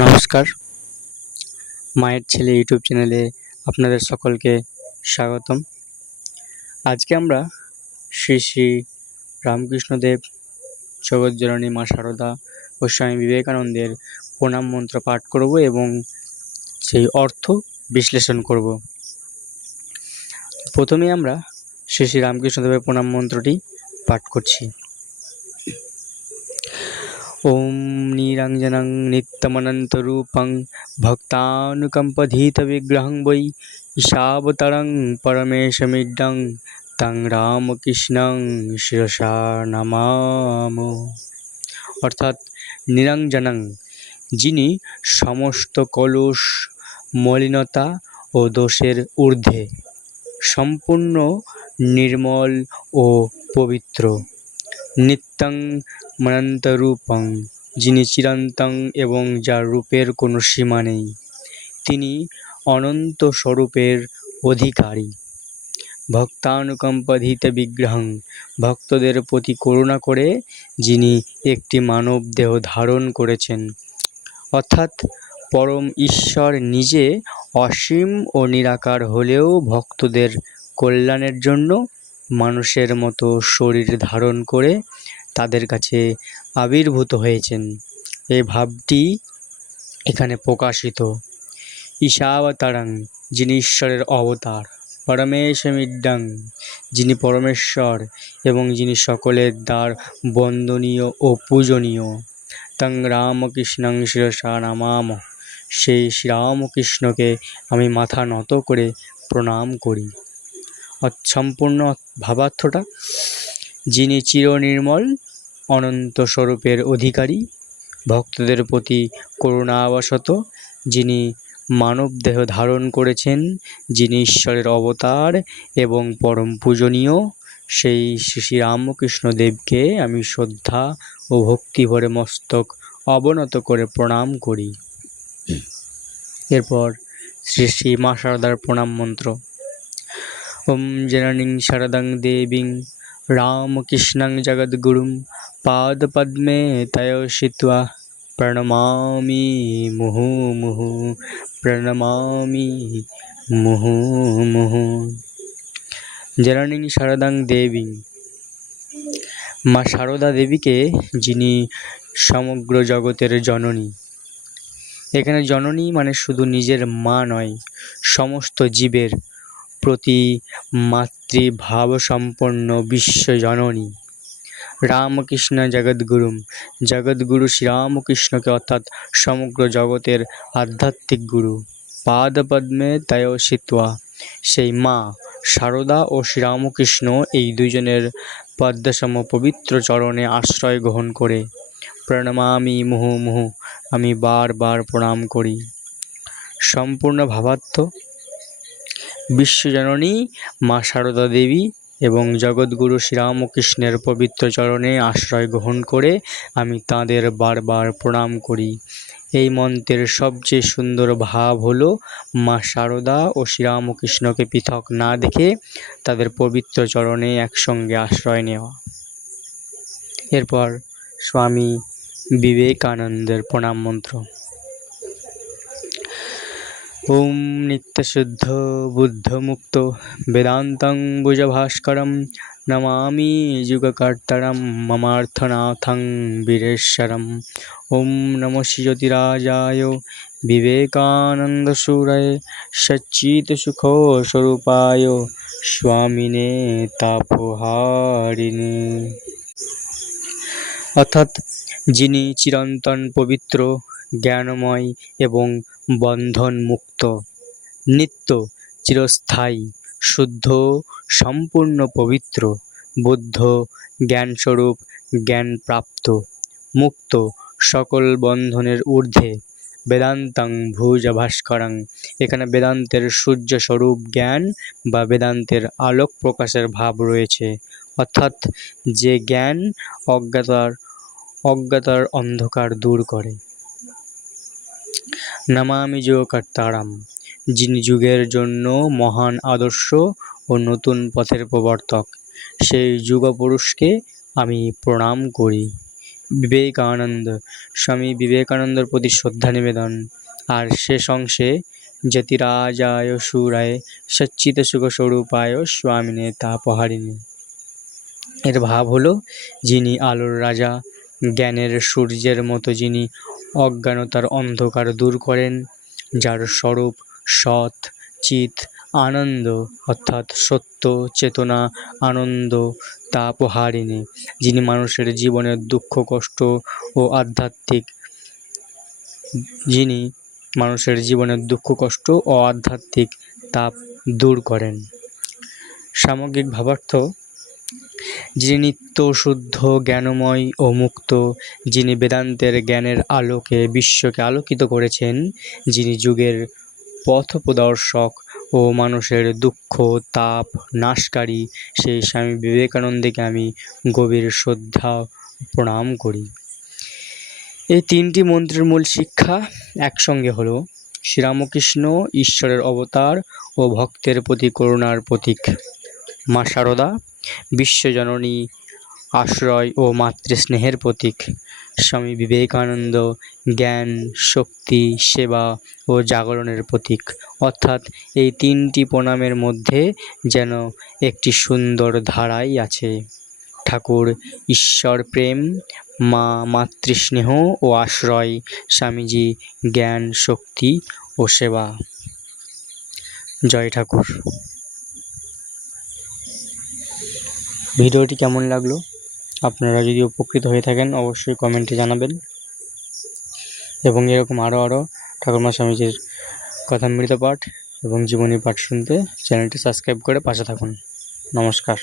নমস্কার, মায়ের ছেলে ইউটিউব চ্যানেলে আপনাদের সকলকে স্বাগতম। আজকে আমরা শ্রী শ্রী রামকৃষ্ণদেব, জগৎজননী মা শারদা ও স্বামী বিবেকানন্দের প্রণাম মন্ত্র পাঠ করব এবং সেই অর্থ বিশ্লেষণ করব। প্রথমে আমরা শ্রী শ্রী রামকৃষ্ণদেবের প্রণাম মন্ত্রটি পাঠ করছি। ওম নিরঞ্জনং নিত্যমনন্তরূপং ভক্তানুকম্পধীতবিগ্রহং বৈ ঈশাবতারং পরমেশমিড্ডং তং রামকৃষ্ণং শিরসা নমামো। অর্থাৎ নিরঞ্জনং, যিনি সমস্ত কলুষ, মলিনতা ও দোষের ঊর্ধ্বে, সম্পূর্ণ নির্মল ও পবিত্র। নিত্যং মনন্তরূপং, যিনি চিরন্তন এবং যার রূপের কোনো সীমা নেই, তিনি অনন্ত স্বরূপের অধিকারী। ভক্তানুকম্পধীত বিগ্রহং, ভক্তদের প্রতি করুণা করে যিনি একটি মানব দেহ ধারণ করেছেন। অর্থাৎ পরম ঈশ্বর নিজে অসীম ও নিরাকার হলেও ভক্তদের কল্যাণের জন্য মানুষের মতো শরীর ধারণ করে তাদের কাছে আবির্ভূত হয়েছেন, এই ভাবটি এখানে প্রকাশিত। ঈশাবতারং, যিনি ঈশ্বরের অবতার। পরমেশমিড্ডং, যিনি পরমেশ্বর এবং যিনি সকলের দ্বার বন্দনীয় ও পূজনীয়। তং রামকৃষ্ণং শিরসা নমামো, সেই শ্রীরামকৃষ্ণকে আমি মাথা নত করে প্রণাম করি। সম্পূর্ণ ভাবার্থটা, যিনি চিরনির্মল অনন্ত স্বরূপের অধিকারী, ভক্তদের প্রতি করুণাবশত, যিনি মানব দেহ ধারণ করেছেন, যিনি ঈশ্বরের অবতার এবং পরম পূজনীয়, সেই শ্রী শ্রী রামকৃষ্ণ দেবকে আমি শ্রদ্ধা ও ভক্তি ভরে মস্তক অবনত করে প্রণাম করি। এরপর শ্রী শ্রী মা শারদার প্রণাম মন্ত্র। ওম জননীং শারদাং দেবীং রামকৃষ্ণং জগদ্গুরুং পাদপদ্মে তয়োষিত্বা প্রণমামি মুহুর্মুহুঃ, প্রণমামি মুহুর্মুহুঃ। জননীং শারদাং দেবীং, মা শারদা দেবীকে, যিনি সমগ্র জগতের জননী। এখানে জননী মানে শুধু নিজের মা নয়, সমস্ত জীবের প্রতি মাতৃভাবসম্পন্ন বিশ্বজননী। রামকৃষ্ণ জগদ্গুরুম, জগদ্গুরু শ্রীরামকৃষ্ণকে অর্থাৎ সমগ্র জগতের আধ্যাত্মিক গুরু। পাদপদ্মে তয়োষিত্বা, সেই মা শারদা ও শ্রীরামকৃষ্ণ এই দুজনের পদ্মসম পবিত্র চরণে আশ্রয় গ্রহণ করে প্রণমামি মুহুর্মুহুঃ, আমি বারবার প্রণাম করি। সম্পূর্ণ ভাবার্থ, বিশ্বজননী মা শারদা দেবী এবং জগৎগুরু শ্রীরামকৃষ্ণের পবিত্র চরণে আশ্রয় গ্রহণ করে আমি তাঁদের বারবার প্রণাম করি। এই মন্ত্রের সবচেয়ে সুন্দর ভাব হলো মা শারদা ও শ্রীরামকৃষ্ণকে পৃথক না দেখে তাদের পবিত্র চরণে একসঙ্গে আশ্রয় নেওয়া। এরপর স্বামী বিবেকানন্দের প্রণাম মন্ত্র। ওম নিত্যশুদ্ধ বুদ্ধমুক্ত বেদান্তং ভুজভাস্করম নমামি যুগকর্তারম মমার্থনাথং বীরেশ্বরম। ওম নমঃ জ্যোতিরাজায় বিবেকানন্দসূরয়ে সচ্চিৎসুখস্বরূপায় স্বামিনে তাপহারিণে। অর্থাৎ যিনি চিরন্তন পবিত্র, জ্ঞানময় এবং বন্ধন মুক্ত, নিত্য, চিরস্থায়ী, শুদ্ধ, সম্পূর্ণ পবিত্র, বুদ্ধ, জ্ঞানস্বরূপ, জ্ঞানপ্রাপ্ত, মুক্ত, সকল বন্ধনের ঊর্ধ্বে। বেদান্তং ভুজভাস্করং, এখানে বেদান্তের সূর্যস্বরূপ জ্ঞান বা বেদান্তের আলোক প্রকাশের ভাব রয়েছে। অর্থাৎ যে জ্ঞান অজ্ঞতার অন্ধকার দূর করে। নমামি যুগকর্তারম, যিনি যুগের জন্য মহান আদর্শ ও নতুন পথের প্রবর্তক, সেই যুগপুরুষকে আমি প্রণাম করি। বিবেকানন্দ, স্বামী বিবেকানন্দর প্রতি শ্রদ্ধা নিবেদন। আর শেষ অংশে যতিরাজায় সুরায় সচ্চিত সুখ স্বরূপায় স্বামিনে তাপহারিণী। এর ভাব হলো, যিনি আলোর রাজা, জ্ঞানের সূর্যের মতো যিনি অজ্ঞানতার অন্ধকার দূর করেন, যার স্বরূপ সৎ চিত আনন্দ অর্থাৎ সত্য চেতনা আনন্দ তাপহারিণী, যিনি মানুষের জীবনের দুঃখ কষ্ট ও আধ্যাত্মিক তাপ দূর করেন। সামগ্রিক ভাবার্থ: যিনি নিত্য শুদ্ধ জ্ঞানময় ও মুক্ত, যিনি বেদান্তের জ্ঞানের আলোকে বিশ্বকে আলোকিত করেছেন, যিনি যুগের পথপ্রদর্শক ও মানুষের দুঃখ তাপ নাশকারী, সেই স্বামী বিবেকানন্দকে আমি গভীর শ্রদ্ধা প্রণাম করি। এই তিনটি মন্ত্রের মূল শিক্ষা একসঙ্গে হলো, শ্রীরামকৃষ্ণ ঈশ্বরের অবতার ও ভক্তের প্রতি করুণার প্রতীক, মা শারদা বিশ্বজননী আশ্রয় ও মাতৃস্নেহের প্রতীক, স্বামী বিবেকানন্দ জ্ঞান শক্তি সেবা ও জাগরণের প্রতীক। অর্থাৎ এই তিনটি প্রণামের মধ্যে যেন একটি সুন্দর ধারাই আছে: ঠাকুর ঈশ্বর প্রেম, মা মাতৃস্নেহ ও আশ্রয়, স্বামীজি জ্ঞান শক্তি ও সেবা। জয় ঠাকুর। ভিডিওটি কেমন লাগলো? আপনারা যদি উপকৃত হয়ে থাকেন অবশ্যই কমেন্টে জানাবেন, এবং এরকম আরও ঠাকুরমা স্বামীজির কথামৃত পাঠ এবং জীবনী পাঠ শুনতে চ্যানেলটি সাবস্ক্রাইব করে পাশে থাকুন। নমস্কার।